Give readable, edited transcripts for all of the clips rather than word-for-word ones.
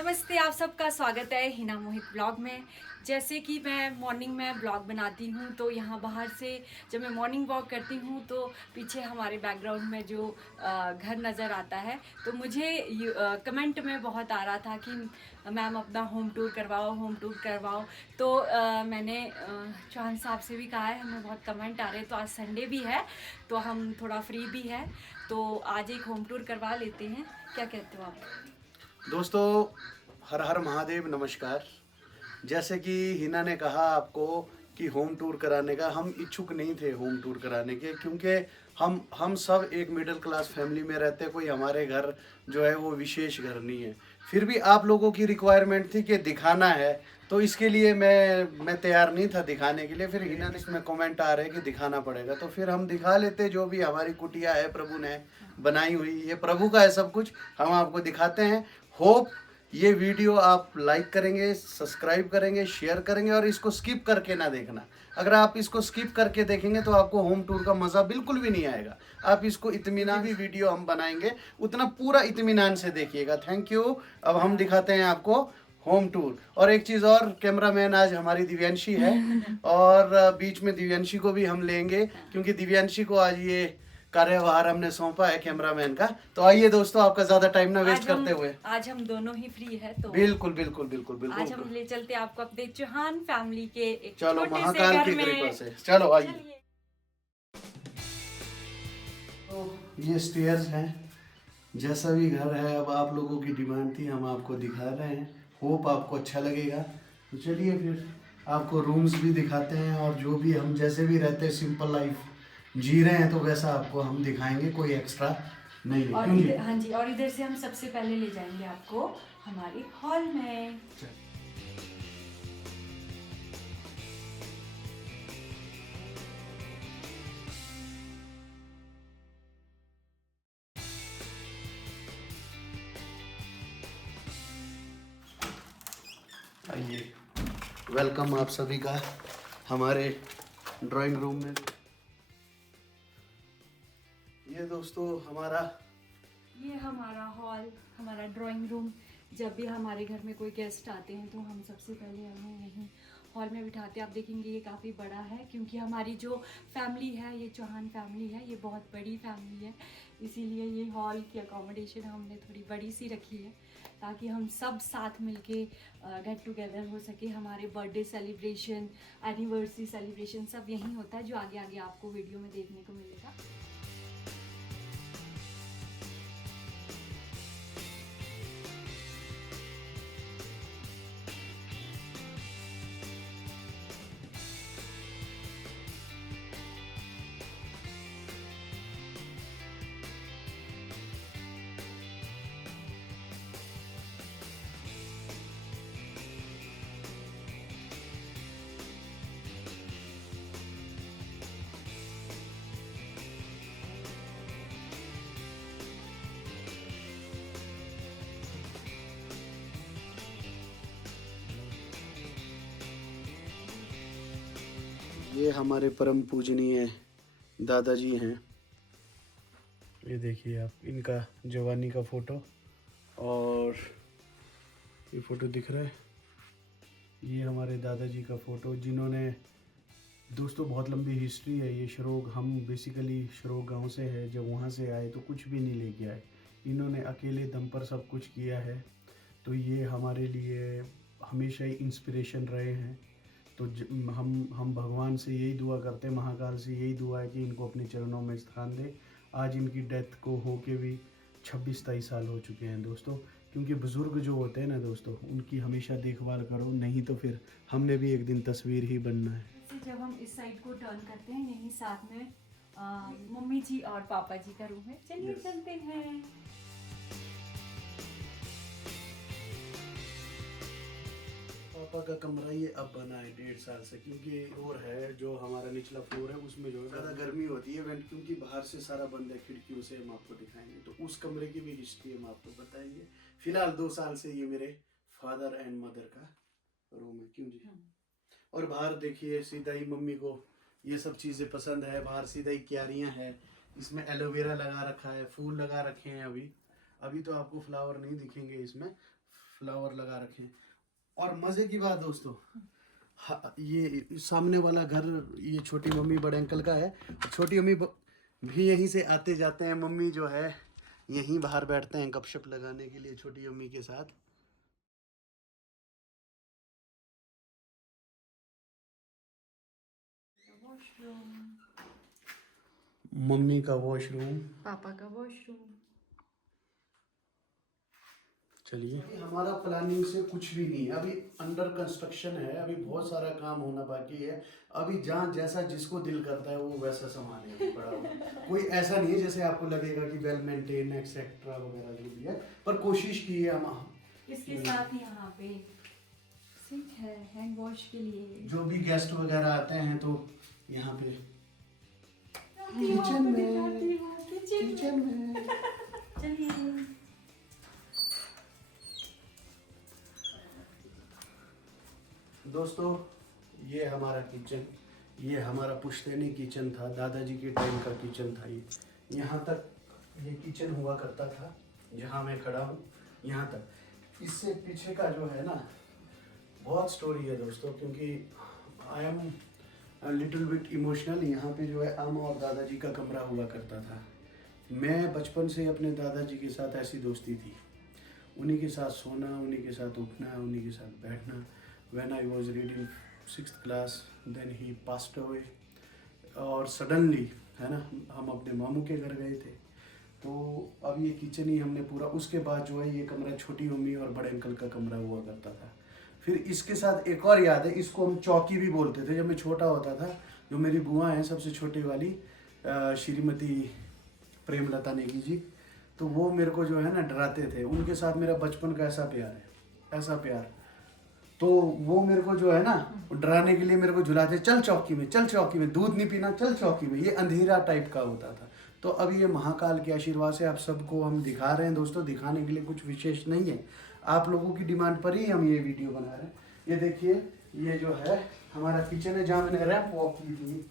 नमस्ते, आप सबका स्वागत है हिना मोहित ब्लॉग में। जैसे कि मैं मॉर्निंग में ब्लॉग बनाती हूँ तो यहाँ बाहर से जब मैं मॉर्निंग वॉक करती हूँ तो पीछे हमारे बैकग्राउंड में जो घर नज़र आता है तो मुझे कमेंट में बहुत आ रहा था कि मैम अपना होम टूर करवाओ। तो मैंने चौहान साहब से भी कहा है, हमें बहुत कमेंट आ रहे हैं तो आज संडे भी है तो हम थोड़ा फ्री भी है तो आज एक होम टूर करवा लेते हैं। क्या कहते हो आप? दोस्तों, हर हर महादेव, नमस्कार। जैसे कि हिना ने कहा आपको कि होम टूर कराने का, हम इच्छुक नहीं थे होम टूर कराने के, क्योंकि हम सब एक मिडिल क्लास फैमिली में रहते, कोई हमारे घर जो है वो विशेष घर नहीं है। फिर भी आप लोगों की रिक्वायरमेंट थी कि दिखाना है, तो इसके लिए मैं तैयार नहीं था दिखाने के लिए। फिर हिना ने इसमें कमेंट आ रहे कि दिखाना पड़ेगा, तो फिर हम दिखा लेते। जो भी हमारी कुटिया है प्रभु ने बनाई हुई, ये प्रभु का है सब कुछ, हम आपको दिखाते हैं। होप ये वीडियो आप लाइक करेंगे, सब्सक्राइब करेंगे, शेयर करेंगे और इसको स्किप करके ना देखना। अगर आप इसको स्किप करके देखेंगे तो आपको होम टूर का मज़ा बिल्कुल भी नहीं आएगा। आप इसको इत्मीनान भी वीडियो हम बनाएंगे उतना पूरा इत्मीनान से देखिएगा। Thank you. अब हम दिखाते हैं आपको होम टूर। और एक चीज़ और, कैमरामैन आज हमारी दिव्यांशी है और बीच में दिव्यांशी को भी हम लेंगे, क्योंकि दिव्यांशी को आज ये कार्यभार हमने सौंपा है कैमरामैन का। तो आइए दोस्तों, आपका ज्यादा टाइम ना वेस्ट करते हुए, आज हम दोनों ही फ्री है तो बिल्कुल बिल्कुल बिल्कुल बिल्कुल आज हम ले चलते हैं आपको अपने चौहान फैमिली के एक चलो छोटे से महाकाल घर की में। कृपा से चलो आइए। चलिए। तो ये स्टेयर्स हैं। जैसा भी घर है, अब आप लोगों की डिमांड थी, हम आपको दिखा रहे हैं। होप आपको अच्छा लगेगा। तो चलिए फिर आपको रूम्स भी दिखाते हैं, और जो भी हम जैसे भी रहते हैं सिंपल लाइफ जी रहे हैं तो वैसा आपको हम दिखाएंगे, कोई एक्स्ट्रा नहीं है। और क्यों जी? इधर, हाँ जी, और इधर से हम सबसे पहले ले जाएंगे आपको हमारे हॉल में। आइए, वेलकम आप सभी का हमारे ड्राइंग रूम में। ये दोस्तों ये हमारा हॉल, हमारा ड्राइंग रूम। जब भी हमारे घर में कोई गेस्ट आते हैं तो हम सबसे पहले उन्हें यहीं हॉल में बिठाते हैं। आप देखेंगे ये काफ़ी बड़ा है क्योंकि हमारी जो फैमिली है, ये चौहान फैमिली है, ये बहुत बड़ी फैमिली है। इसीलिए ये हॉल की अकोमोडेशन हमने थोड़ी बड़ी सी रखी है ताकि हम सब साथ मिलके गेट टुगेदर हो सके। हमारे बर्थडे सेलिब्रेशन, एनिवर्सरी सेलिब्रेशन सब यहीं होता है, जो आगे आगे आपको वीडियो में देखने को मिलेगा। ये हमारे परम पूजनीय दादाजी हैं। ये देखिए आप, इनका जवानी का फोटो, और ये फोटो दिख रहा है, ये हमारे दादाजी का फोटो, जिन्होंने दोस्तों बहुत लंबी हिस्ट्री है। ये शरोग, हम बेसिकली शरोग गांव से है। जब वहाँ से आए तो कुछ भी नहीं लेके आए, इन्होंने अकेले दम पर सब कुछ किया है। तो ये हमारे लिए हमेशा ही इंस्पिरेशन रहे हैं। तो हम भगवान से यही दुआ करते हैं, महाकाल से यही दुआ है कि इनको अपने चरणों में स्थान दे। आज इनकी डेथ को होके भी 26-27 साल हो चुके हैं दोस्तों। क्योंकि बुज़ुर्ग जो होते हैं ना दोस्तों, उनकी हमेशा देखभाल करो, नहीं तो फिर हमने भी एक दिन तस्वीर ही बनना है। जब हम इस साइड को टर्न करते हैं, यहीं साथ में मम्मी जी और पापा जी का रूम है। चलिए चलते हैं। पापा का कमरा ये अब बना है 1.5 साल से, क्योंकि और है जो हमारा निचला फ्लोर है उसमें जो है ज़्यादा गर्मी होती है, वेंट क्योंकि बाहर से सारा बंद है, खिड़कियों से हम आपको दिखाएंगे। तो उस कमरे की भी हिस्ट्री हम आपको बताएंगे। फिलहाल 2 साल से ये मेरे फादर एंड मदर का रूम है। क्यों जी? और बाहर देखिए, सीधा ही मम्मी को ये सब चीज़ें पसंद है। बाहर सीधा ही क्यारियाँ हैं, इसमें एलोवेरा लगा रखा है, फूल लगा रखे हैं। अभी तो आपको फ्लावर नहीं दिखेंगे इसमें, फ्लावर लगा रखे हैं। और मज़े की बात दोस्तों, ये सामने वाला घर ये छोटी मम्मी बड़े अंकल का है। छोटी मम्मी भी यहीं से आते जाते हैं। मम्मी जो है यहीं बाहर बैठते हैं गपशप लगाने के लिए छोटी मम्मी के साथ। मम्मी का वॉशरूम, पापा का वॉशरूम। चलिए, हमारा प्लानिंग से कुछ भी नहीं है, अभी अंडर कंस्ट्रक्शन है, अभी बहुत सारा काम होना बाकी है। अभी जहाँ जैसा जिसको दिल करता है वो वैसा सामान है पड़ा हुआ। कोई ऐसा नहीं है जैसे आपको लगेगा कि वेल मेंटेन एक्सेट्रा वगैरह जो भी है, पर कोशिश की है हम। इसके साथ ही यहाँ पे सिंक है हैंड वॉश के लिए। जो भी गेस्ट वगैरह आते हैं तो यहाँ पे किचन में चलिए। दोस्तों, ये हमारा किचन, ये हमारा पुश्तैनी किचन था, दादाजी के टाइम का किचन था। ये यहाँ तक ये किचन हुआ करता था जहाँ मैं खड़ा हूँ, यहाँ तक। इससे पीछे का जो है ना बहुत स्टोरी है दोस्तों, क्योंकि I am little bit emotional. यहाँ पे जो है अम्मा और दादाजी का कमरा हुआ करता था। मैं बचपन से अपने दादाजी के साथ ऐसी दोस्ती थी, उन्हीं के साथ सोना, उन्हीं के साथ उठना, उन्हीं के साथ बैठना। When I was reading 6th class, then he passed away। और सडनली है ना हम अपने मामू के घर गए थे, तो अब ये किचन ही हमने पूरा, उसके बाद जो है ये कमरा छोटी मम्मी और बड़े अंकल का कमरा हुआ करता था। फिर इसके साथ एक और याद है, इसको हम चौकी भी बोलते थे। जब मैं छोटा होता था, जो मेरी बुआ हैं सबसे छोटी वाली श्रीमती प्रेमलता नेगी जी, तो वो मेरे को जो है ना डराते थे। उनके साथ मेरा बचपन का ऐसा प्यार है, ऐसा प्यार। तो वो मेरे को जो है ना डराने के लिए मेरे को झुलाते, चल चौकी में, चल चौकी में, दूध नहीं पीना, चल चौकी में। ये अंधेरा टाइप का होता था। तो अब ये महाकाल के आशीर्वाद से आप सबको हम दिखा रहे हैं दोस्तों। दिखाने के लिए कुछ विशेष नहीं है, आप लोगों की डिमांड पर ही हम ये वीडियो बना रहे हैं। ये देखिए, ये जो है हमारा किचन है जहाँ मैंने रैंप वॉक की थी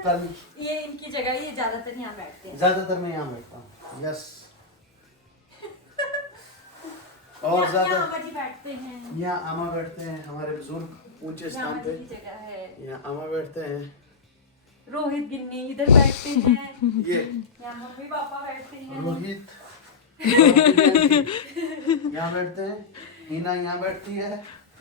कल। ये इनकी जगह, ये ज्यादातर यहाँ बैठते हैं। ज्यादातर मैं यहाँ बैठता हूँ, यस। और ज्यादा यहाँ जी बैठते हैं, यहाँ आमा बैठते हैं, हमारे बुजुर्ग ऊंचे स्थान पे जगह है। यहाँ आमा बैठते हैं, रोहित गिन्नी इधर बैठते हैं। ये यहाँ मम्मी पापा बैठते हैं। रोहित यहाँ बैठते हैं, हीना यहाँ बैठती है,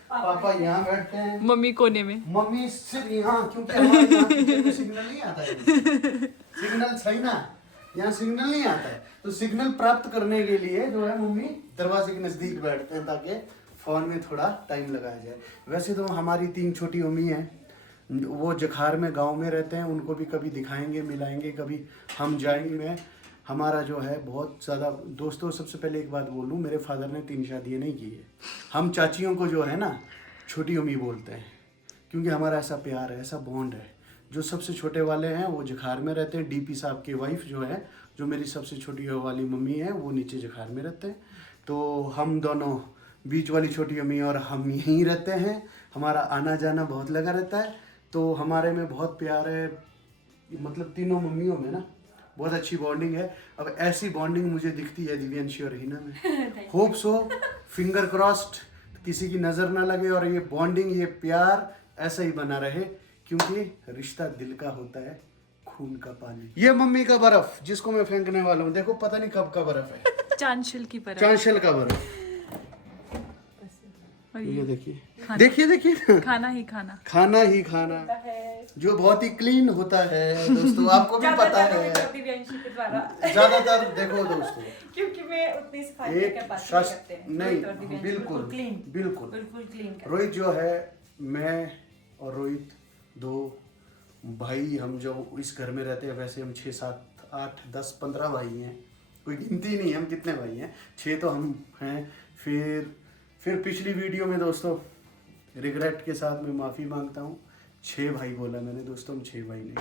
पापा यहाँ बैठते हैं, मम्मी कोने में, मम्मी सिर्फ यहाँ, क्योंकि हमारे यहाँ किचन में सिग्नल नहीं आता है। सिग्नल सही ना, यहाँ सिग्नल नहीं आता है, तो सिग्नल प्राप्त करने के लिए जो है मम्मी दरवाजे के नज़दीक बैठते हैं ताकि फ़ोन में थोड़ा टाइम लगाया जाए। वैसे तो हमारी 3 छोटी मम्मी हैं, वो जखार में गांव में रहते हैं, उनको भी कभी दिखाएंगे, मिलाएंगे, कभी हम जाएंगे। हमारा जो है बहुत ज़्यादा दोस्तों, सबसे पहले एक बात बोल लूँ, मेरे फादर ने 3 शादियाँ नहीं की है। हम चाचियों को जो है ना छोटी मम्मी बोलते हैं, क्योंकि हमारा ऐसा प्यार है, ऐसा बॉन्ड है। जो सबसे छोटे वाले हैं वो जखार में रहते हैं, डीपी साहब की वाइफ जो है, जो मेरी सबसे छोटी वाली मम्मी है, वो नीचे जखार में रहते हैं। तो हम दोनों बीच वाली छोटी मम्मी और हम यहीं रहते हैं, हमारा आना जाना बहुत लगा रहता है। तो हमारे में बहुत प्यार है, मतलब तीनों मम्मियों में ना बहुत अच्छी बॉन्डिंग है। अब ऐसी बॉन्डिंग मुझे दिखती है दिव्यांशी और हिना में। होप सो, फिंगर क्रॉस्ड, किसी की नज़र ना लगे और ये बॉन्डिंग, ये प्यार ऐसा ही बना रहे, क्योंकि रिश्ता दिल का होता है, खून का पानी। ये मम्मी का बर्फ जिसको मैं फेंकने वाला हूँ, देखो पता नहीं कब का बर्फ है, चांशल की बर्फ, चांशल का बर्फ। और ये ये देखिए, देखिए देखिए, खाना ही खाना, खाना ही खाना, जो बहुत ही क्लीन होता है दोस्तों, आपको भी पता है। ज्यादातर देखो दोस्तों, क्योंकि मैं उतनी सफाई एक कर पाती शख्स नहीं, बिल्कुल बिल्कुल क्लीन, बिल्कुल बिल्कुल क्लीन। रोहित जो है, मैं और रोहित 2 भाई, हम जो इस घर में रहते हैं, वैसे हम 6, 7, 8, 10, 15 भाई हैं, कोई गिनती नहीं हम कितने भाई हैं, 6 तो हम हैं। फिर पिछली वीडियो में दोस्तों रिग्रेट के साथ मैं माफ़ी मांगता हूँ, 6 भाई बोला मैंने दोस्तों, हम 6 भाई नहीं,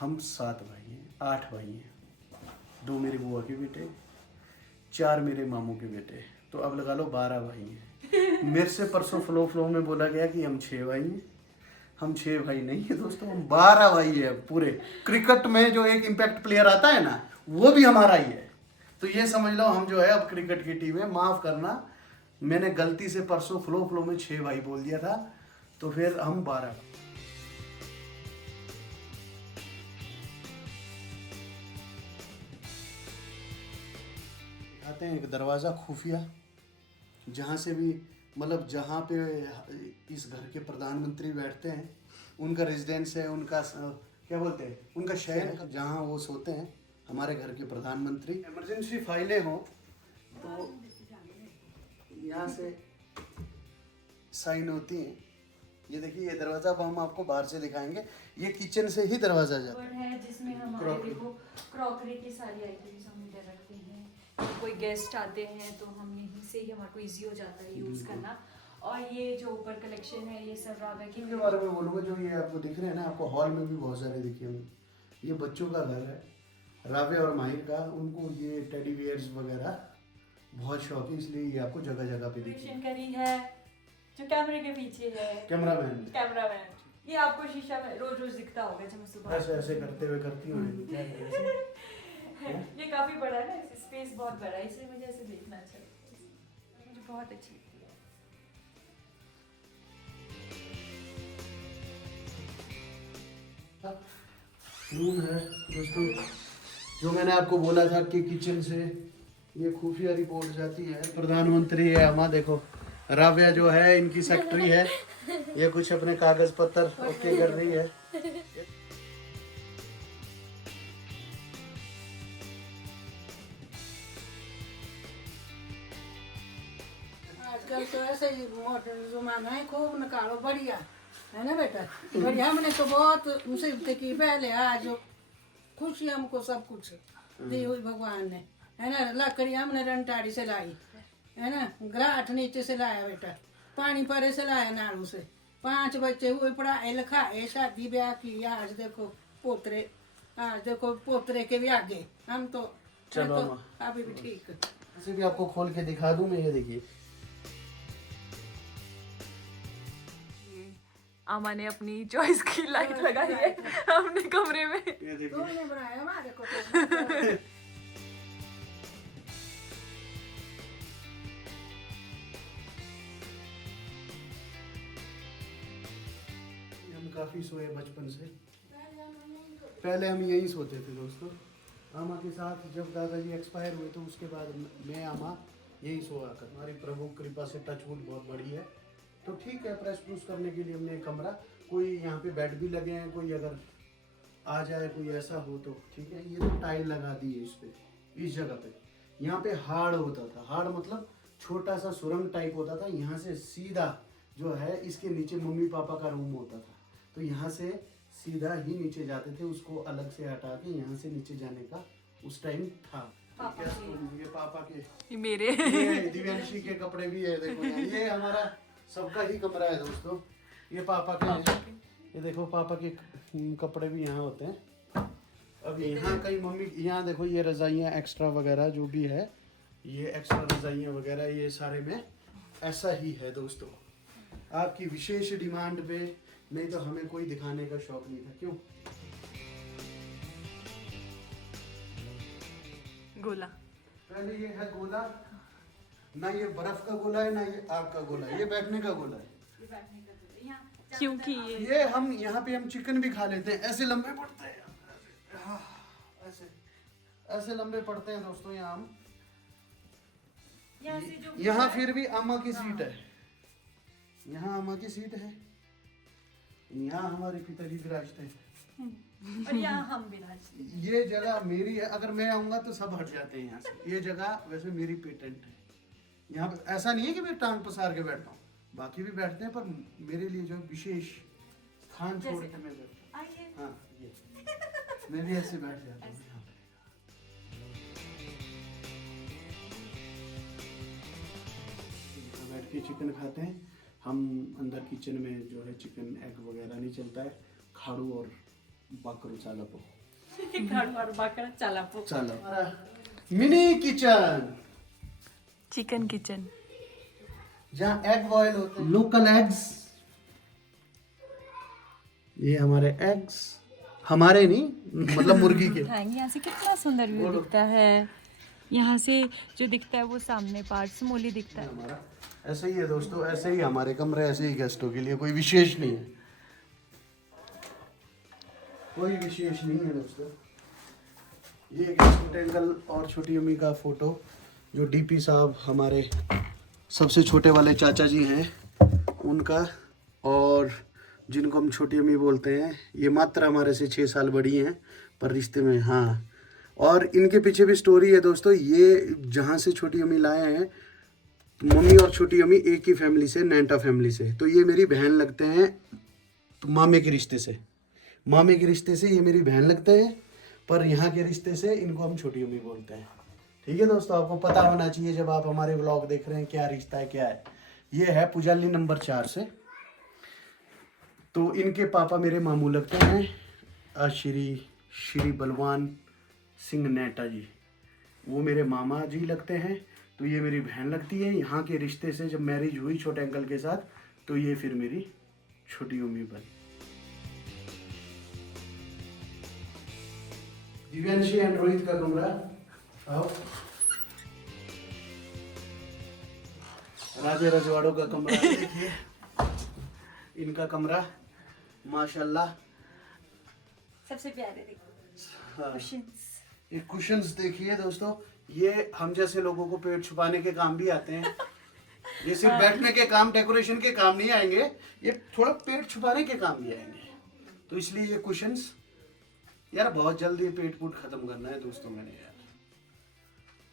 हम 7 भाई हैं, 8 भाई हैं, 2 मेरी बुआ के बेटे, 4 मेरे मामू के बेटे, तो अब लगा लो 12 भाई हैं। मेरे से परसों फ्लो में बोला गया कि हम 6 भाई हैं, हम 6 भाई नहीं है दोस्तों, हम 12 भाई है पूरे। क्रिकेट में जो एक इम्पैक्ट प्लेयर आता है ना, वो भी हमारा ही है। तो ये समझ लो हम जो है अब क्रिकेट की टीम है, माफ़ करना, मैंने गलती से परसों फ्लो में 6 भाई बोल दिया था, तो फिर हम 12। आते हैं एक दरवाज़ा खुफिया, जहाँ से भी मतलब जहाँ पे इस घर के प्रधानमंत्री बैठते हैं, उनका रेजिडेंस है, उनका क्या बोलते हैं, उनका शहर जहाँ वो सोते हैं, हमारे घर के प्रधानमंत्री। इमरजेंसी फाइलें हो तो यहाँ से साइन होती हैं। ये देखिए, ये दरवाज़ा अब हम आपको बाहर से दिखाएंगे। ये किचन से ही दरवाज़ा जाता है, जिसमें हमारे देखो क्रॉकरी की सारी आइटम्स हम इधर रखते हैं। कोई गेस्ट आते हैं तो हम यहीं से ही, हमारे को इजी हो जाता है यूज़ करना। और ये जो ऊपर कलेक्शन है, ये सब रावे की के बारे में बोलूँगा। जो ये आपको दिख रहे हैं ना, आपको हॉल में भी बहुत सारे दिखे होंगे। ये बच्चों का घर है, रावे और माहिर का। उनको ये टेडी बियर्स वगैरह बहुत शौक है, इसलिए ये आपको जगह जगह पे दिखे करी है। जो कैमरे के पीछे है कैमरामैन, ये आपको शीशा में रोज रोज दिखता होगा जब मैं सुबह ऐसे ऐसे करते हुए करती हूँ। ये काफी बड़ा है ना, स्पेस बहुत बड़ा है, इसलिए मुझे ऐसे देखना अच्छा लगता है। मुझे बहुत अच्छी लगती है। रूम है दोस्तों, जो मैंने आपको बोला था कि किचन से ये खुफिया रिपोर्ट जाती है। प्रधानमंत्री है हमारा, देखो राव्या जो है इनकी सेक्रेटरी है, ये कुछ अपने कागज पत्र ओके कर रही है। आजकल तो ऐसे ही मॉडर्न जमाना है, खूब निकालो बढ़िया, है ना बेटा। बढ़िया, हमने तो बहुत मुसीबतें की पहले, आज खुशी हमको सब कुछ दी हुई भगवान ने, है ना। लकड़ी हमने रंटाड़ी से लाई, है ना। ग्राट नीचे से लाया बेटा, पानी परे से लाया नाड़ू से। 5 बच्चे हुए, पढ़ाए लिखाए, शादी ब्याह की। आज देखो पोतरे, आज देखो पोतरे के भी आगे हम तो चलो अभी भी ठीक। ऐसे भी आपको खोल के दिखा दूं मैं, ये देखिए। आमा ने अपनी चॉइस की लाइट लगाई है अपने कमरे में। ये देखिए, तुमने बनाया हमारे को तो। हम काफी सोए बचपन से। पहले हम यहीं सोते थे दोस्तों, आमा के साथ। जब दादाजी एक्सपायर हुए तो उसके बाद मैं आमा यही सोया कर। हमारी प्रभु कृपा से टचवुड बहुत बड़ी है, तो ठीक है। प्रेस प्रूस करने के लिए हमने एक कमरा, कोई यहाँ पे बेड भी लगे हैं, कोई अगर आ जाए कोई ऐसा हो तो ठीक है। ये तो टाइल लगा दी है इस पे, इस जगह पे। यहाँ पे हाड़ होता था, हाड़ मतलब छोटा सा सुरंग टाइप होता था। यहाँ से सीधा जो है, इसके नीचे मम्मी पापा का रूम होता था, तो यहाँ से सीधा ही नीचे जाते थे। उसको अलग से हटा के यहाँ से नीचे जाने का उस टाइम था। ये पापा के, ये मेरे, ये दिव्यांशी के कपड़े भी है, देखो ये हमारा सबका ही कमरा है दोस्तों। ये पापा के हैं, ये देखो पापा के कपड़े भी यहाँ होते हैं। अब यहाँ कई मम्मी, यहाँ देखो ये रजाइयाँ एक्स्ट्रा वगैरह जो भी है, ये एक्स्ट्रा रजाइयाँ वगैरह, ये सारे में ऐसा ही है दोस्तों। आपकी विशेष डिमांड पे, नहीं तो हमें कोई दिखाने का शौक नहीं था। क्यों? गोला, पहले ये है गोला, ना ये बर्फ का गोला है, ना ये आग का गोला है, ये बैठने का गोला है। क्योंकि ये हम यहाँ पे हम चिकन भी खा लेते हैं। ऐसे लंबे पड़ते हैं, ऐसे ऐसे लंबे पड़ते हैं दोस्तों यहाँ हम। यहाँ फिर भी अम्मा की सीट है, यहाँ अम्मा की सीट है, यहाँ हमारे पिताजी विराजते हैं, और यहाँ हम विराजते। ये जगह मेरी है। अगर मैं आऊंगा तो सब हट जाते हैं यहाँ से। ये जगह वैसे मेरी पेटेंट है। यहाँ पे ऐसा नहीं है कि मैं टांग पसार के बैठता हूँ, बाकी भी बैठते हैं, पर मेरे लिए जो विशेष स्थान छोड़ के मैं बैठता हूँ। हाँ, ये मैं भी ऐसे बैठ जाता हूँ यहाँ पे। बैठ के चिकन खाते हैं हम। अंदर किचन में जो है चिकन एग वगैरह नहीं चलता है। खाड़ू और बाकरू चालापो, खाड़ू और बाकरा चालापो, चालापो। मिनी किचन, चिकन किचन, जहाँ एग बॉयल होते हैं, लोकल एग्स। ये हमारे एग्स, हमारे नहीं मतलब मुर्गी के। हाँ, यहाँ से कितना सुंदर व्यू दिखता है। यहाँ से जो दिखता है वो सामने पार्ट स्मॉली दिखता है। हमारा ऐसे ही है दोस्तों, ऐसे ही हमारे कमरे, ऐसे ही गेस्टों के लिए, कोई विशेष नहीं है, कोई विशेष नहीं है दोस्तों। ये छोटे अंकल और छोटी अम्मी का फोटो, जो डीपी साहब हमारे सबसे छोटे वाले चाचा जी हैं उनका, और जिनको हम छोटी अम्मी बोलते हैं, ये मात्र हमारे से 6 साल बड़ी हैं पर रिश्ते में, हाँ। और इनके पीछे भी स्टोरी है दोस्तों। ये जहाँ से छोटी अम्मी लाए हैं, मम्मी और छोटी अम्मी एक ही फैमिली से, नैंटा फैमिली से, तो ये मेरी बहन लगते हैं, तो मामे के रिश्ते से, मामे के रिश्ते से ये मेरी बहन लगते हैं, पर यहाँ के रिश्ते से इनको हम छोटी अम्मी बोलते हैं। ठीक है दोस्तों, आपको पता होना चाहिए जब आप हमारे व्लॉग देख रहे हैं क्या रिश्ता है क्या है। ये है पुजाली नंबर 4 से, तो इनके पापा मेरे मामू लगते हैं श्री बलवान सिंह नेटा जी, वो मेरे मामा जी लगते हैं। तो ये मेरी बहन लगती है यहाँ के रिश्ते से। जब मैरिज हुई छोटे अंकल के साथ, तो ये फिर मेरी छोटी अम्मी बनी। दिव्यांशी एंड रोहित का कमरा, आओ। राजे रजवाड़ों का कमरा देखिए, इनका कमरा माशाल्लाह सबसे प्यारे देखो। हाँ। कुशन्स। ये कुशन्स देखिए दोस्तों, ये हम जैसे लोगों को पेट छुपाने के काम भी आते हैं। ये सिर्फ बैठने के काम, डेकोरेशन के काम नहीं आएंगे, ये थोड़ा पेट छुपाने के काम भी आएंगे। तो इसलिए ये कुशन्स, यार बहुत जल्दी पेट पूट खत्म करना है दोस्तों मैंने यार।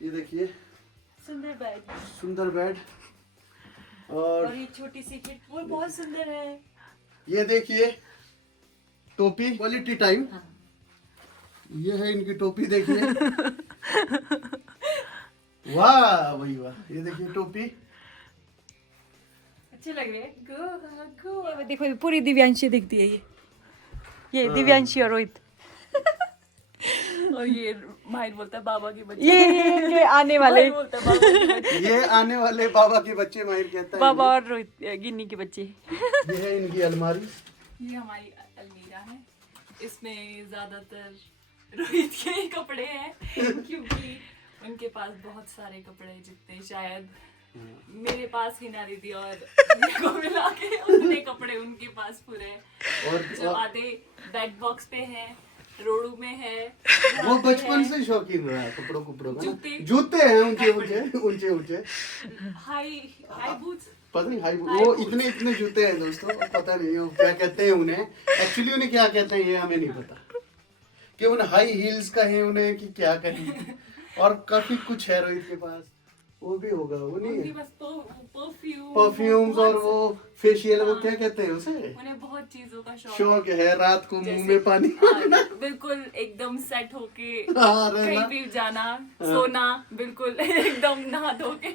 ये देखिए सुंदर बेड, सुंदर बेड, और ये छोटी सी किट, वो बहुत सुंदर है। ये देखिए टोपी, क्वालिटी टाइम। हाँ। ये है इनकी टोपी देखिए। वाह भाई वाह, ये देखिए टोपी, अच्छे लग रहे हैं। गो देखो पूरी दिव्यांशी दिखती है। ये दिव्यांशी और रोहित। और ये माहिर बोलता है बाबा के बच्चे। ये आने वाले माहिर बोलता है बाबा के बच्चे। ये आने वाले बाबा के बच्चे, माहिर कहता है। बाबा और रोहित गिन्नी के बच्चे। ये है इनकी अलमारी। ये हमारी अलमीरा है, इसमें ज्यादातर रोहित के ही कपड़े हैं क्योंकि उनके पास बहुत सारे कपड़े, जितने शायद मेरे पास ही ना दीदी और मेरे को मिला के उतने कपड़े उनके पास पूरे हैं। और जो आधे बेड बॉक्स पे हैं, रोडू में है, वो बचपन से शौकीन रहा है कपड़ों कुपड़ों का ना। जूते। जूते हैं ऊंचे ऊंचे ऊंचे ऊंचे, हाई हाई बूट्स। पता नहीं हाई, वो इतने इतने जूते हैं दोस्तों, पता नहीं वो क्या कहते हैं उन्हें, एक्चुअली उन्हें क्या कहते हैं ये हमें नहीं पता, कि उन्हें हाई हील्स कहें उन्हें कि क्या कहें। और काफी कुछ है रोहित के पास, वो भी होगा, वो नहीं उनके है, पास परफ्यूम, परफ्यूम्स और वो फेशियल, वो क्या कहते हैं उसे, उन्हें बहुत चीजों का शौक है रात को मुंह में पानी। बिल्कुल एकदम सेट होके हाँ, कहीं रहना। भी जाना, सोना, बिल्कुल एकदम नहा धो के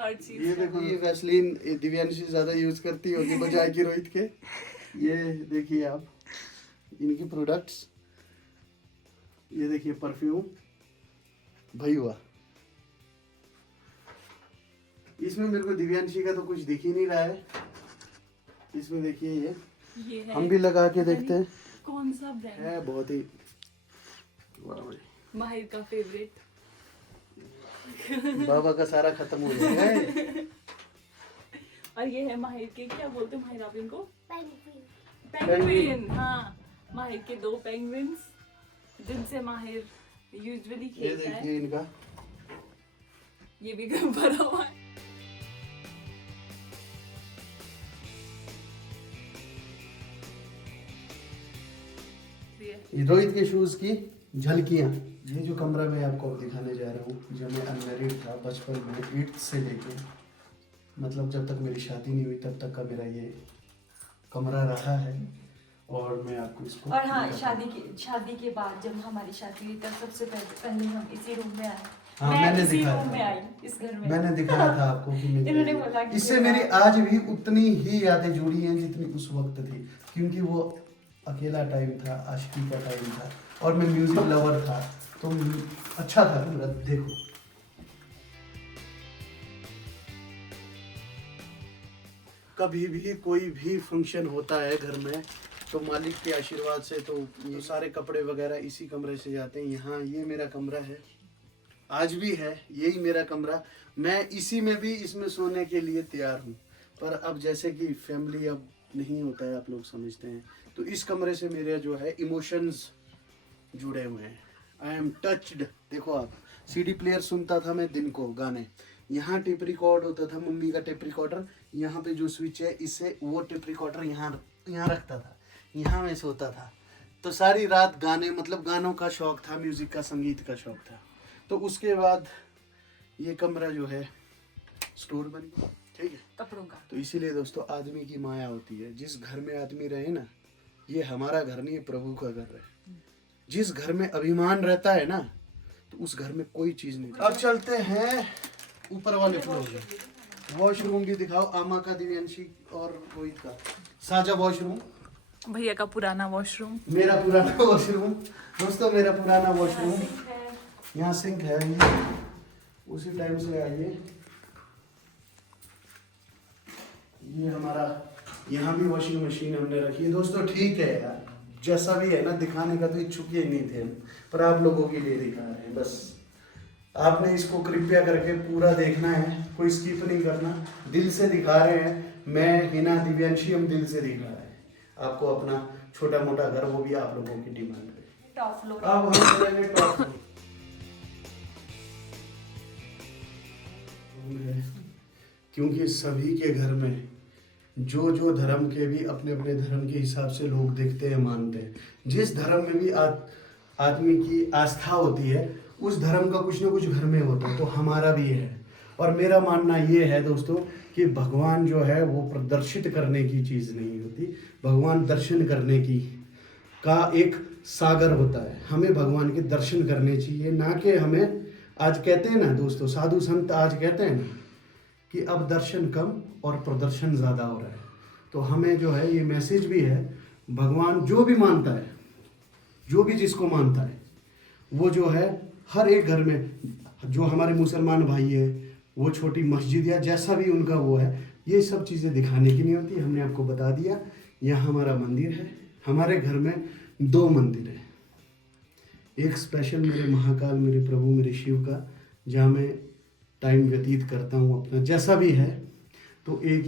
हर चीज। ये देखो, ये वैसलीन दिव्यांशी ज्यादा यूज करती होगी बजाय की रोहित के। ये देखिए आप इनकी प्रोडक्ट्स, ये देखिए परफ्यूम भाई वाह। इसमें मेरे को दिव्यांशी का तो कुछ दिख ही नहीं रहा है। इसमें देखिए ये है, हम भी लगा के देखते हैं, कौन सा ब्रांड है बहुत ही वाह भाई। माहिर का फेवरेट। बाबा का सारा खत्म हो गया है। और ये है माहिर के, क्या बोलते हैं माहिर आप इनको? Penguin। पेंगुइन। हाँ, माहिर के 2 पेंगुइन्स जिनसे माहिर यूजुअली ये खेलता है। देखिए इनका, ये भी घर भरा हुआ है। ये रोहित के शूज की झलकियां। ये जो कमरा मैं आपको अब दिखाने जा रहा हूँ, जब मैं अनमैरिड था बचपन में 8 से लेके, मतलब जब तक मेरी शादी नहीं हुई तब तक का मेरा ये कमरा रहा है। और मैं आपको इसको, और हाँ, शादी के बाद जब हमारी शादी हुई तब सबसे पहले हम इसी रूम में आए। हाँ, मैं मैंने इसी दिखाया रूम में था। आई, इस घर में। मैंने दिखाया था आपको कि इन्होंने बोला कि इससे मेरी आज भी उतनी ही यादें जुड़ी हैं जितनी उस वक्त थी, क्योंकि वो अकेला टाइम था, आशिकी का टाइम था, और मैं म्यूजिक लवर था, तो अच्छा था पूरा। देखो कभी भी कोई भी फंक्शन होता है घर में, तो मालिक के आशीर्वाद से तो सारे कपड़े वगैरह इसी कमरे से जाते हैं। यहाँ ये मेरा कमरा है, आज भी है, यही मेरा कमरा। मैं इसी में भी इसमें सोने के लिए तैयार हूँ, पर अब जैसे कि फैमिली अब नहीं होता है, आप लोग समझते हैं, तो इस कमरे से मेरे जो है इमोशंस जुड़े हुए हैं। I am touched. देखो आप, सीडी प्लेयर सुनता था मैं दिन को गाने, यहाँ टेप रिकॉर्ड होता था, मम्मी का टेप रिकॉर्डर, यहाँ पे जो स्विच है इससे वो टेप रिकॉर्डर यहाँ रखता था, यहाँ में सोता था। तो सारी रात गाने, मतलब गानों का शौक था, म्यूजिक का, संगीत का शौक था। तो उसके बाद ये कमरा जो है स्टोर बन गया, ठीक है, कपड़ों का। तो इसीलिए दोस्तों आदमी की माया होती है। जिस घर में आदमी रहे ना, ये हमारा घर नहीं, ये प्रभु का घर है। जिस घर में अभिमान रहता है ना, तो उस घर में कोई चीज नहीं। अब चलते हैं ऊपर वाले फ्लोर में। वॉशरूम भी दिखाओ, आमा का, दिव्यांशी और रोहित का साझा वॉशरूम, भैया का पुराना वॉशरूम, मेरा पुराना वॉशरूम। दोस्तों मेरा पुराना वॉशरूम, यहाँ सिंक है, ये उसी टाइम से आइए। ये हमारा, यहाँ भी वॉशिंग मशीन हमने रखी है। दोस्तों ठीक है यार, जैसा भी है ना, दिखाने का तो इच्छुक ही नहीं थे हम, पर आप लोगों के लिए दिखा रहे हैं। बस आपने इसको कृपया करके पूरा देखना है, कोई स्किप नहीं करना, दिल से दिखा रहे हैं। मैं, हिना, दिव्यांशी, हम दिल से दिखा रहे हैं आपको अपना छोटा मोटा घर, वो भी आप लोगों की डिमांड पे। Top floor. अब हम चलेंगे टॉप फ्लोर। क्योंकि सभी के घर में जो जो धर्म के भी अपने अपने धर्म के हिसाब से लोग देखते हैं, मानते हैं। जिस धर्म में भी आदमी की आस्था होती है, उस धर्म का कुछ ना कुछ घर में होता है, तो हमारा भी है। और मेरा मानना ये है दोस्तों कि भगवान जो है वो प्रदर्शित करने की चीज़ नहीं होती, भगवान दर्शन करने की का एक सागर होता है। हमें भगवान के दर्शन करने चाहिए, ना कि हमें, आज कहते हैं ना दोस्तों, साधु संत आज कहते हैं ना कि अब दर्शन कम और प्रदर्शन ज़्यादा हो रहा है। तो हमें जो है ये मैसेज भी है, भगवान जो भी मानता है, जो भी जिसको मानता है, वो जो है हर एक घर में, जो हमारे मुसलमान भाई है, वो छोटी मस्जिद या जैसा भी उनका वो है, ये सब चीज़ें दिखाने की नहीं होती। हमने आपको बता दिया, यहाँ हमारा मंदिर है। हमारे घर में 2 मंदिर है, एक स्पेशल मेरे महाकाल, मेरे प्रभु, मेरे शिव का, जहाँ मैं टाइम व्यतीत करता हूँ अपना, जैसा भी है। तो एक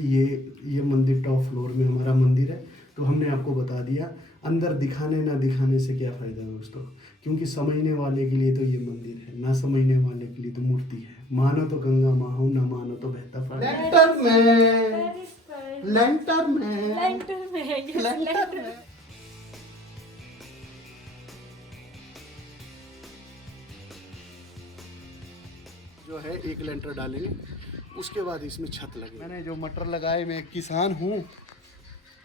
ये मंदिर टॉप फ्लोर में हमारा मंदिर है। तो हमने आपको बता दिया, अंदर दिखाने ना दिखाने से क्या फ़ायदा दोस्तों, क्योंकि समझने वाले के लिए तो ये मंदिर है, ना समझने वाले के लिए तो मूर्ति है। मानो तो गंगा माँ हो, ना मानो तो बहता पानी। लेंटर में जो है एक लेंटर डालेंगे, उसके बाद इसमें छत लगेगी। मैंने जो मटर लगाए, मैं किसान हूँ,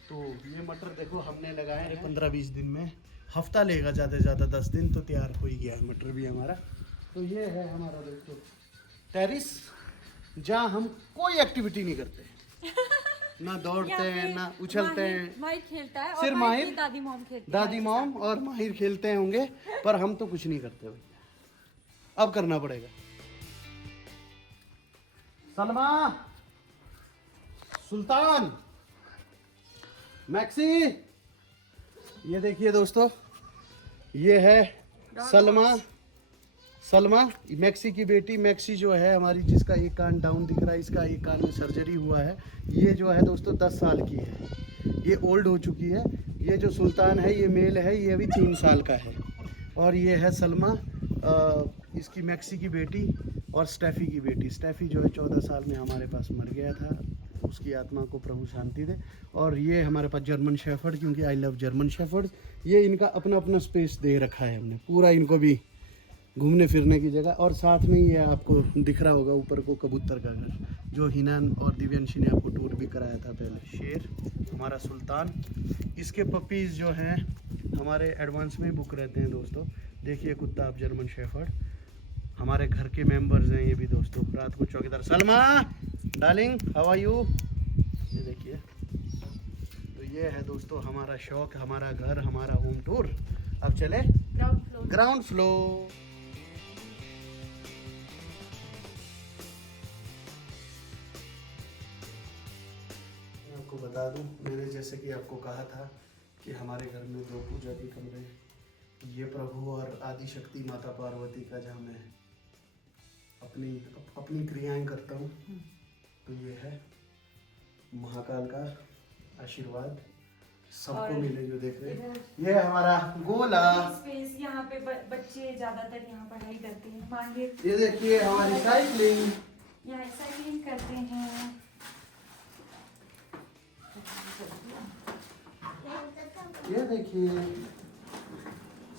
तो ये मटर देखो हमने लगाए हैं 15-20 दिन में, हफ्ता लेगा ज़्यादा से ज़्यादा 10 दिन, तो तैयार हो ही गया है मटर भी हमारा। तो ये है हमारा दोस्तों टेरिस, जहाँ हम कोई एक्टिविटी नहीं करते, ना दौड़ते हैं, ना उछलते हैं। माहिर खेलता है, सिर्फ और माहिर, दादी मॉम खेलती है। दादी मॉम और माहिर खेलते होंगे, पर हम तो कुछ नहीं करते भैया, अब करना पड़ेगा। सलमा, सुल्तान, मैक्सी, ये देखिए दोस्तों, ये है सलमा मैक्सी की बेटी। मैक्सी जो है हमारी, जिसका एक कान डाउन दिख रहा है, इसका एक कान में सर्जरी हुआ है। ये जो है दोस्तों 10 साल की है, ये ओल्ड हो चुकी है। ये जो सुल्तान है, ये मेल है, ये अभी 3 साल का है। और ये है सलमा, इसकी मैक्सी की बेटी, और स्टेफी की बेटी। स्टेफी जो है 14 साल में हमारे पास मर गया था, उसकी आत्मा को प्रभु शांति दे। और ये हमारे पास जर्मन शेफर्ड, क्योंकि आई लव जर्मन शेफर्ड। ये इनका अपना अपना स्पेस दे रखा है हमने पूरा, इनको भी घूमने फिरने की जगह। और साथ में ये आपको दिख रहा होगा ऊपर को कबूतर का घर, जो हिनान और दिव्यांशी ने आपको टूर भी कराया था पहले। शेर हमारा सुल्तान, इसके पपीज़ जो हैं हमारे एडवांस में बुक रहते हैं दोस्तों। देखिए कुत्ता, आप जर्मन शेफर्ड, हमारे घर के मेंबर्स हैं ये भी दोस्तों। रात को चौकीदार। Salma darling, how are you? ये देखिए, तो ये है दोस्तों हमारा शौक, हमारा घर, हमारा होम टूर। अब चले ग्राउंड फ्लोर। आपको बता दूं, मैंने जैसे कि आपको कहा था कि हमारे घर में 2 पूजा के कमरे, ये प्रभु और आदि शक्ति माता पार्वती का, जहाँ मैं अपनी क्रियाएं करता हूँ। तो ये है महाकाल का आशीर्वाद सबको और मिले जो देख रहे हैं। इधर ये हमारा गोला, स्पेस, यहाँ पे बच्चे ज्यादातर यहाँ पढ़ाई करते हैं। मांगे ये देखिए हमारी साइकिलिंग, यहाँ साइकिलिंग करते हैं। ये देखिए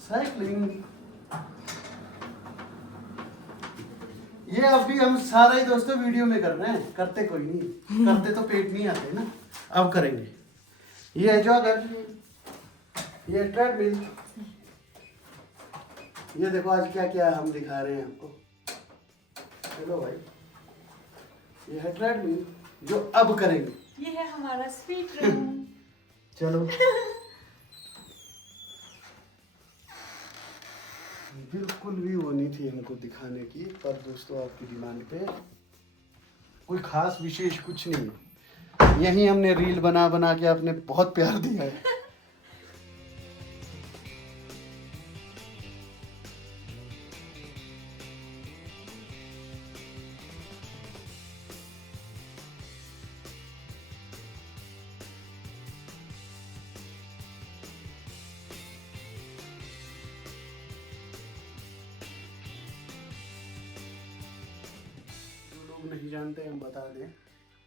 साइकिलिंग। ये अभी हम सारा ही दोस्तों वीडियो में कर रहे हैं, करते कोई नहीं, करते तो पेट नहीं आते ना, अब करेंगे। ये है जॉगर, ये ट्रेडमिल। ये देखो आज क्या क्या हम दिखा रहे हैं आपको। चलो भाई, ये है ट्रेडमिल जो अब करेंगे। ये है हमारा स्वीट रूम। चलो बिल्कुल भी वो नहीं थी हमको दिखाने की, पर दोस्तों आपकी डिमांड पे कोई खास विशेष कुछ नहीं है। यहीं हमने रील बना बना के आपने बहुत प्यार दिया है। नहीं जानते हम बता दें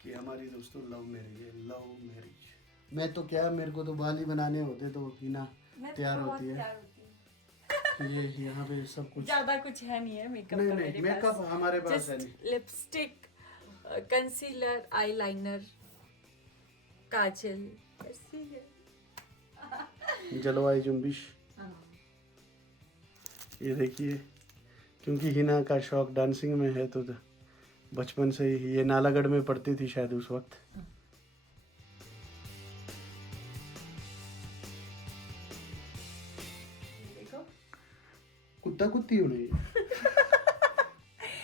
कि हमारी दोस्तों लव मैरिज है। लव मैरिज मैं तो क्या, मेरे को तो बाल ही बनाने होते तो हिना तैयार होती है। तो ये यहाँ पे सब कुछ ज्यादा कुछ है नहीं है मेकअप नहीं का नहीं, मेरे मेकअप पास। हमारे पास Just है नहीं। लिपस्टिक, कंसीलर, आईलाइनर, काजल, ऐसी है। जलवायु जुम्बिश। ये देखिए, क्योंकि हिना का शौक डांसिंग में है तो बचपन से ही ये नालागढ़ में पढ़ती थी शायद उस वक्त। देखो कुत्ता कुत्ती हो रही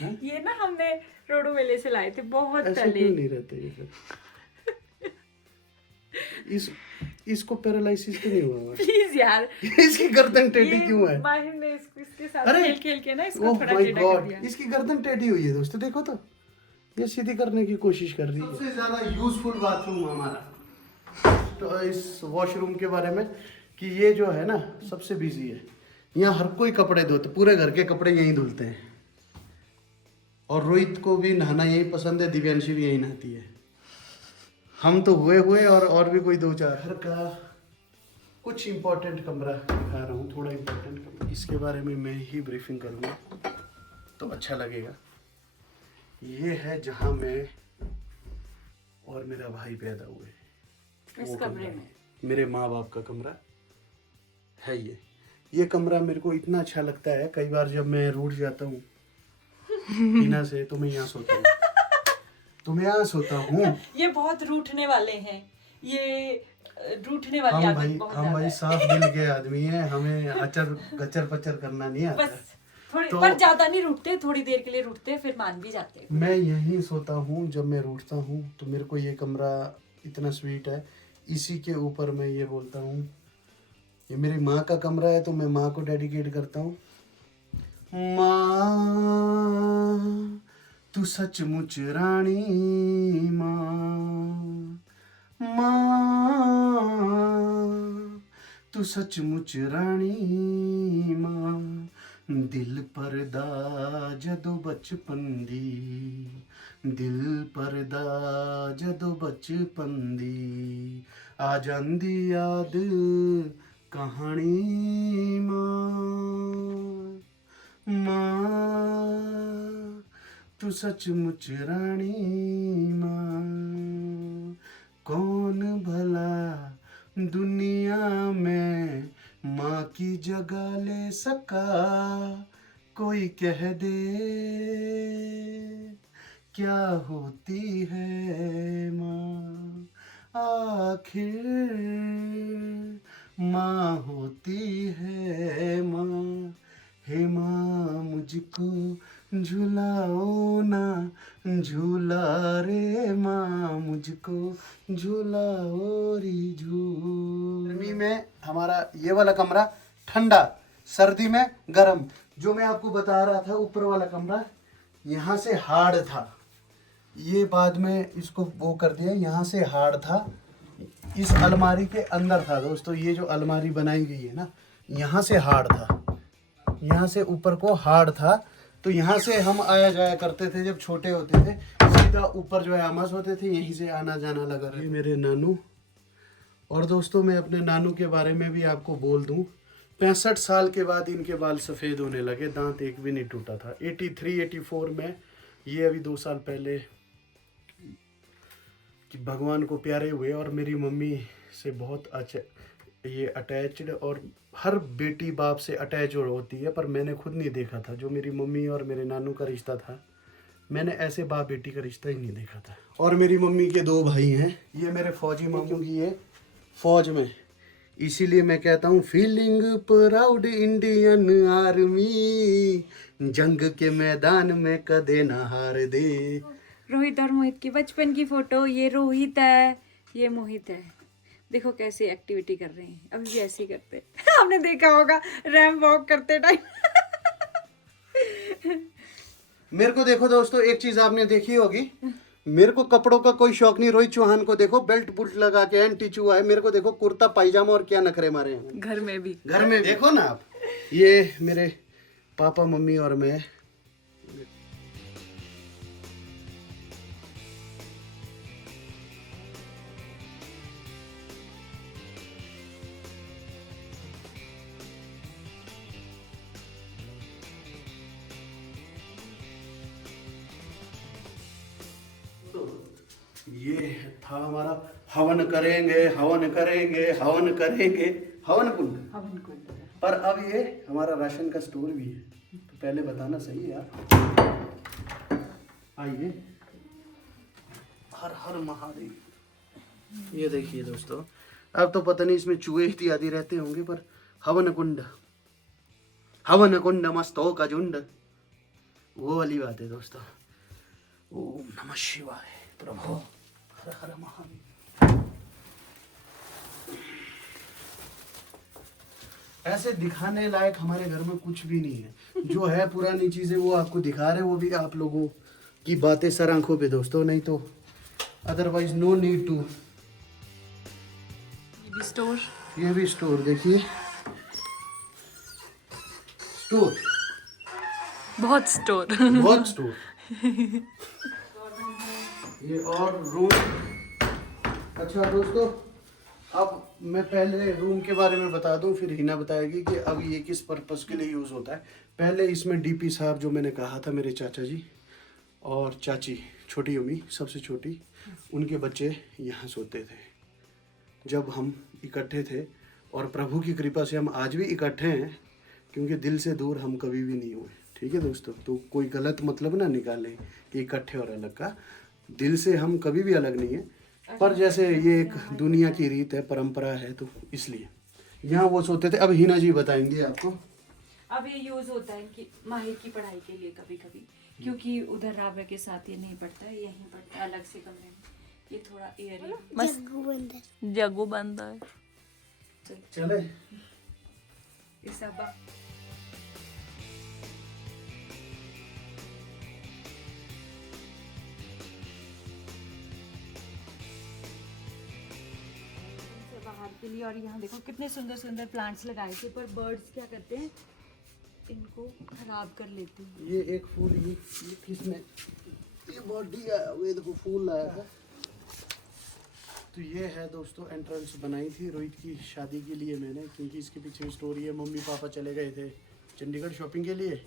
है। ये ना हमने रोडो मेले से लाए थे बहुत ऐसे पहले। क्यों नहीं रहते ये सब? इसको पैरालिसिस तो नहीं हुआ? प्लीज यार, इसकी गर्दन टेढ़ी क्यों है? माहिर ने इसके साथ अरे! खेल खेल के ना इसको ओह थोड़ा माय टेढ़ा कर गॉड, दिया। इसकी गर्दन टेढ़ी हुई है दोस्तों, देखो तो ये सीधी करने की कोशिश कर रही है। सबसे ज्यादा यूजफुल बाथरूम हमारा तो इस वॉशरूम के बारे में कि ये जो है ना सबसे बिजी है। यहाँ हर कोई कपड़े धोते, पूरे घर के कपड़े यहीं धुलते हैं। और रोहित को भी नहाना यही पसंद है, दिव्यांशी भी यही नहाती है। हम तो हुए और भी कोई दो चार। घर का कुछ इम्पोर्टेंट कमरा दिखा रहा हूँ, थोड़ा इम्पोर्टेंट कमरा। इसके बारे में मैं ही ब्रीफिंग करूँगा तो अच्छा लगेगा। ये है जहाँ मैं और मेरा भाई पैदा हुए। इस कमरे में मेरे माँ बाप का कमरा है ये कमरा मेरे को इतना अच्छा लगता है। कई बार जब मैं रूठ जाता हूँ टीना से तो मैं यहाँ सोता हूँ। तो मैं यहाँ सोता हूँ। ये बहुत रूठने वाले हैं, ये रूठने वाली आदत बहुत हम ज्यादा भाई है। साफ दिल के आदमी हैं, हमें अचर गचर पचर करना नहीं आता। बस थोड़ी तो- पर ज्यादा नहीं रूठते, थोड़ी देर के लिए रूठते फिर मान भी जाते हैं। मैं यहीं सोता हूँ जब मैं रूठता हूँ। तो मेरे को ये कमरा इतना स्वीट है। इसी के ऊपर मैं ये बोलता हूँ, ये मेरी माँ का कमरा है तो मैं माँ को डेडिकेट करता हूँ। माँ तू सचमुच रानी माँ, माँ तू सचमुच रानी माँ। दिल परदा जदों बचपन दी, दिल परदा जदों बचपन दी, आ जांदी याद कहानी माँ। माँ तू सचमुच रानी माँ। कौन भला दुनिया में माँ की जगह ले सका, कोई कह दे क्या होती है माँ। आखिर माँ होती है माँ। हे माँ मुझको झुलाओ ना झूला रे माँ, मुझको झुलाओ री झूल। गर्मी में हमारा ये वाला कमरा ठंडा, सर्दी में गर्म। जो मैं आपको बता रहा था ऊपर वाला कमरा, यहाँ से हार्ड था, ये बाद में इसको वो कर दिया, यहाँ से हार्ड था, इस अलमारी के अंदर था दोस्तों। ये जो अलमारी बनाई गई है ना, यहाँ से हार्ड था, यहाँ से ऊपर को हार्ड था। तो यहाँ से हम आया जाया करते थे जब छोटे होते थे, सीधा ऊपर जो है आमस होते थे, यहीं से आना जाना लगा। ये मेरे नानू। और दोस्तों मैं अपने नानू के बारे में भी आपको बोल दूं, 65 साल के बाद इनके बाल सफ़ेद होने लगे, दांत एक भी नहीं टूटा था। 83-84 में, ये अभी 2 साल पहले कि भगवान को प्यारे हुए। और मेरी मम्मी से बहुत अच्छा ये अटैच्ड, और हर बेटी बाप से अटैच होती है, पर मैंने खुद नहीं देखा था जो मेरी मम्मी और मेरे नानू का रिश्ता था। मैंने ऐसे बाप बेटी का रिश्ता ही नहीं देखा था। और मेरी मम्मी के 2 भाई हैं, ये मेरे फौजी मामू की ये फौज में, इसीलिए मैं कहता हूँ फीलिंग प्राउड इंडियन आर्मी, जंग के मैदान में कदे ना हार दे। रोहित और मोहित की बचपन की फोटो, ये रोहित है, ये मोहित है। देखो कैसे एक्टिविटी कर रहे हैं, अभी भी ऐसे ही करते हैं। आपने देखा होगा रैंप वॉक करते टाइम। मेरे को देखो दोस्तों, एक चीज आपने देखी होगी, मेरे को कपड़ों का कोई शौक नहीं। रोहित चौहान को देखो बेल्ट बुल्ट लगा के एंटी चूहा है, मेरे को देखो कुर्ता पायजामा और क्या नखरे मारे हैं घर में भी। घर में। देखो ना आप, ये मेरे पापा मम्मी और मैं। ये था हमारा हवन करेंगे, हवन करेंगे, हवन करेंगे, हवन कुंड। पर अब ये हमारा राशन का स्टोर भी है, तो पहले बताना सही है यार। आइए, हर हर महादेव। ये देखिए दोस्तों, अब तो पता नहीं इसमें चूहे इत्यादि रहते होंगे, पर हवन कुंड, हवन कुंड मस्तों का झुंड, वो वाली बात है दोस्तों। ओम नमः शिवाय, प्रभु हर हर महादेव। ऐसे दिखाने लायक हमारे घर में कुछ भी नहीं है। जो है पुरानी चीजें वो आपको दिखा रहे, वो भी आप लोगों की बातें सर आंखों पे दोस्तों, नहीं तो otherwise no need to. Store, ये भी स्टोर देखिए, स्टोर, बहुत स्टोर। बहुत स्टोर। ये और रूम। अच्छा दोस्तों, अब मैं पहले रूम के बारे में बता दूं, फिर हिना बताएगी कि अब ये किस पर्पस के लिए यूज़ होता है। पहले इसमें डीपी साहब, जो मैंने कहा था, मेरे चाचा जी और चाची, छोटी अम्मी सबसे छोटी, उनके बच्चे यहाँ सोते थे जब हम इकट्ठे थे। और प्रभु की कृपा से हम आज भी इकट्ठे हैं, क्योंकि दिल से दूर हम कभी भी नहीं हुए। ठीक है दोस्तों, तो कोई गलत मतलब ना निकाले कि इकट्ठे और अलग का, दिल से हम कभी भी अलग नहीं है। पर जैसे ये एक दुनिया की रीत है, परंपरा है, तो इसलिए यहाँ वो सोते थे। अब हिना जी बताएंगे आपको। अब ये यूज होता है कि माहिर की पढ़ाई के लिए कभी कभी, क्योंकि उधर राबा के साथ ये नहीं पढ़ता है, यहीं पढ़ता है अलग से कमरे में। ये थोड़ा एयर जग्गू बंद है। चले इस अब बाहर के लिए। और यहाँ देखो कितने सुंदर सुंदर प्लांट्स लगाए थे, पर बर्ड्स क्या करते हैं, इनको खराब कर लेते हैं। ये एक फूल, ये किसने, ये बॉडी आया, ये देखो फूल आया था। तो ये है दोस्तों, एंट्रेंस बनाई थी रोहित की शादी के लिए मैंने, क्योंकि इसके पीछे स्टोरी है। मम्मी पापा चले गए थे चंडीगढ़ शॉपिंग के लिए,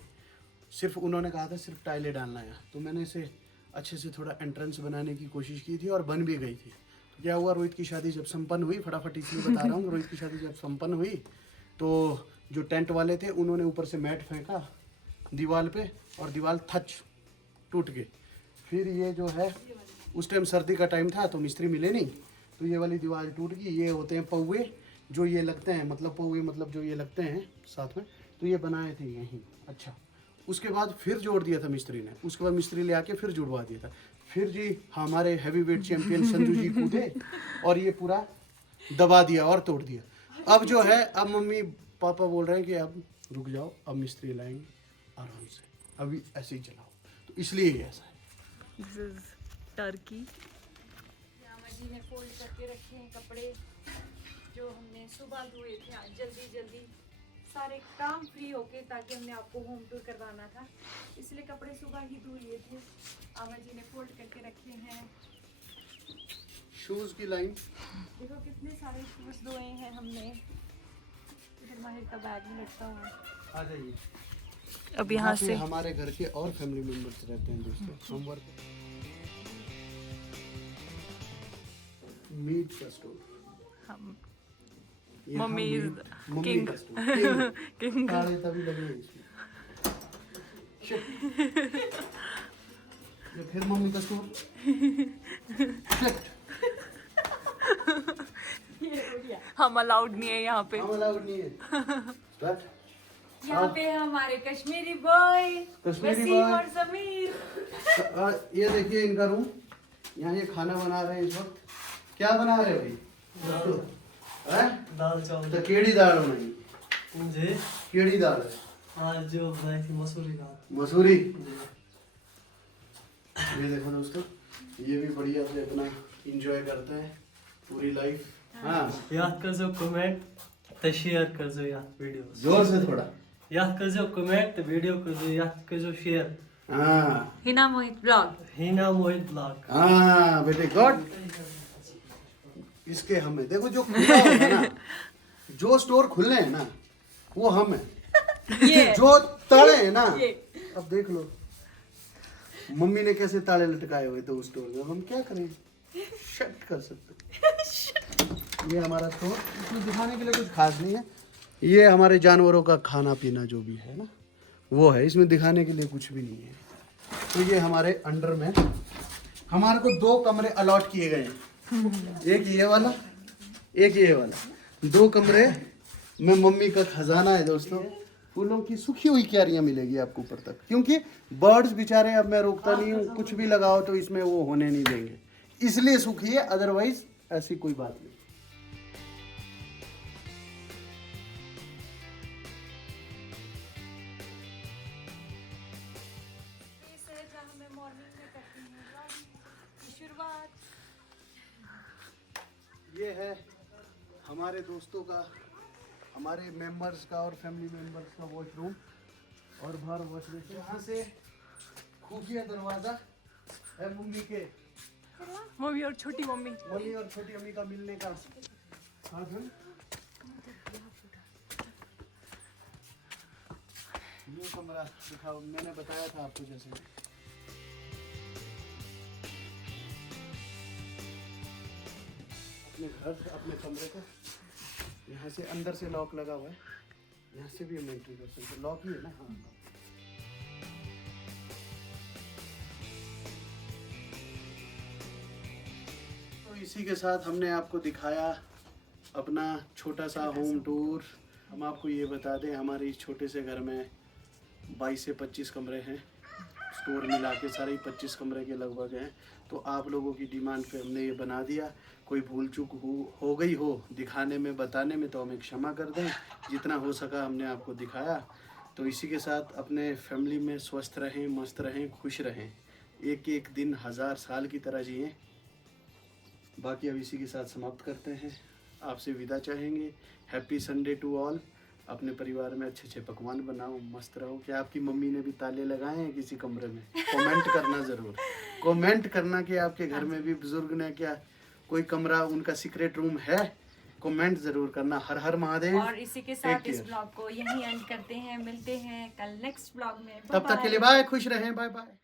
सिर्फ उन्होंने कहा था सिर्फ टाइलें डालना है, तो मैंने इसे अच्छे से थोड़ा एंट्रेंस बनाने की कोशिश की थी, और बन भी गई थी। तो क्या हुआ, रोहित की शादी जब संपन्न हुई, फटाफट इसलिए बता रहा हूँ, रोहित की शादी जब संपन्न हुई तो जो टेंट वाले थे उन्होंने ऊपर से मैट फेंका दीवार पे, और दीवार थच टूट गई। फिर ये जो है, उस टाइम सर्दी का टाइम था तो मिस्त्री मिले नहीं, तो ये वाली दीवार टूट गई। ये होते हैं पौवे, जो ये लगते हैं, मतलब पौवे मतलब जो ये लगते हैं साथ में, तो ये बनाए थे यहीं। अच्छा, उसके बाद फिर जोड़ दिया था मिस्त्री ने, उसके बाद मिस्त्री ले आके फिर जुड़वा दिया था। फिर जी हमारे हैवी वेट चैंपियन संजू जी कूदे और ये पूरा दबा दिया और तोड़ दिया। अब जो है, अब मम्मी पापा बोल रहे हैं कि अब रुक जाओ, अब मिस्त्री लाएंगे आराम से, अभी ऐसे ही चलाओ। तो इसलिए ये ऐसा है। This is turkey. Rama ji ने फोल्ड करके रखे हैं कपड़े जो हमने सुबह धोए थे आज जल्दी सारे काम फ्री होके, ताकि हमने आपको होम टूर करवाना था, इसलिए कपड़े सुबह ही धो लिए थे। आमा जी ने फोल्ड करके रखे हैं। शूज की लाइन देखो कितने सारे शूज धोए हैं हमने। इधर माहिर का बैग भी लटका हुआ है। आ जाइए। अब यहाँ से हमारे घर के और फैमिली मेंबर्स रहते हैं दोस्तों। हम वर्क मीट का स्टोर। हम ये मम्मी हाँ, is मम्मी king. का स्टोर। किंग। ताले तभी लगे हैं इसमें। Shit. ये फिर मम्मी का स्टोर। Shit. हम अलाउड नहीं है यहाँ पे। हम अलाउड नहीं है। Start. यहाँ पे हमारे कश्मीरी बॉय कश्मीरी वसीम boy। और समीर। ये देखिए इनका रूम। यहाँ ये खाना बना रहे हैं इस वक्त। क्या बना रहे हो भाई? हैं? दाल चावल। तो केड़ी दाल बनाई? मुझे केड़ी दाल है? आज जो बनाई थी मसूरी दाल। मसूरी। जी। ये देखो दोस्तों, ये भी बढ़िया से अपना एंजॉय करते हैं पूरी लाइफ। हाँ, याद करजो कमेंट ते शेयर करजो या वीडियो। जोर से थोड़ा। याद करजो कमेंट ते वीडियो करजो, याद करजो शेयर। हाँ हिना मोहित ब्लॉग। हिना मोहित ब्लॉग। हाँ बेटे गॉड। इसके हमें देखो जो खुला होगा ना, जो स्टोर खुले हैं ना वो हम है। जो ताले हैं ना, अब देख लो मम्मी ने कैसे ताले लटकाए हुए थे उस स्टोर में, हम क्या करें, शट कर सकते। ये हमारा स्टोर, इसमें दिखाने के लिए कुछ खास नहीं है। ये हमारे जानवरों का खाना पीना जो भी है ना वो है, इसमें दिखाने के लिए कुछ भी नहीं है। तो ये हमारे अंडर में हमारे को 2 कमरे अलॉट किए गए हैं। एक ये वाला, एक ये वाला। 2 कमरे में मम्मी का खजाना है दोस्तों। फूलों की सूखी हुई क्यारियां मिलेगी आपको ऊपर तक, क्योंकि बर्ड्स बेचारे, अब मैं रोकता नहीं हूँ, कुछ भी लगाओ तो इसमें वो होने नहीं देंगे, इसलिए सूखी है, अदरवाइज ऐसी कोई बात नहीं। ये है हमारे दोस्तों का, हमारे मेंबर्स का और फैमिली मेंबर्स का वॉशरूम और बाहर वॉश बेसिन। यहाँ से खुफिया दरवाजा है मम्मी के, मम्मी और छोटी मम्मी। मम्मी और छोटी मम्मी का मिलने का साधन। ये कमरा दिखाओ, मैंने बताया था आपको जैसे। अपने घर, अपने कमरे को यहाँ से अंदर से लॉक लगा हुआ है, यहाँ से भी हम एंट्री कर सकते हैं। लॉक ही है ना? हाँ। तो इसी के साथ हमने आपको दिखाया अपना छोटा सा होम टूर। हम आपको ये बता दें, हमारे इस छोटे से घर में 22 से 25 कमरे हैं, स्टोर मिला के सारे 25 कमरे के लगभग हैं। तो आप लोगों की डिमांड पे हमने ये बना दिया। कोई भूल चूक हो गई हो दिखाने में, बताने में, तो हमें क्षमा कर दें। जितना हो सका हमने आपको दिखाया। तो इसी के साथ अपने फैमिली में स्वस्थ रहें, मस्त रहें, खुश रहें, एक एक दिन 1000 साल की तरह जिएं। बाकी अब इसी के साथ समाप्त करते हैं, आपसे विदा चाहेंगे। Happy Sunday to all. अपने परिवार में अच्छे अच्छे पकवान बनाओ, मस्त रहो। क्या आपकी मम्मी ने भी ताले लगाए हैं किसी कमरे में? कमेंट करना ज़रूर, कमेंट करना कि आपके घर में भी बुजुर्ग ने क्या कोई कमरा उनका सीक्रेट रूम है, कमेंट ज़रूर करना। हर हर महादेव। और इसी के साथ इस ब्लॉग को यहीं एंड करते हैं। मिलते हैं कल नेक्स्ट ब्लॉग में। तब तक के लिए बाय, खुश रहें, बाय बाय।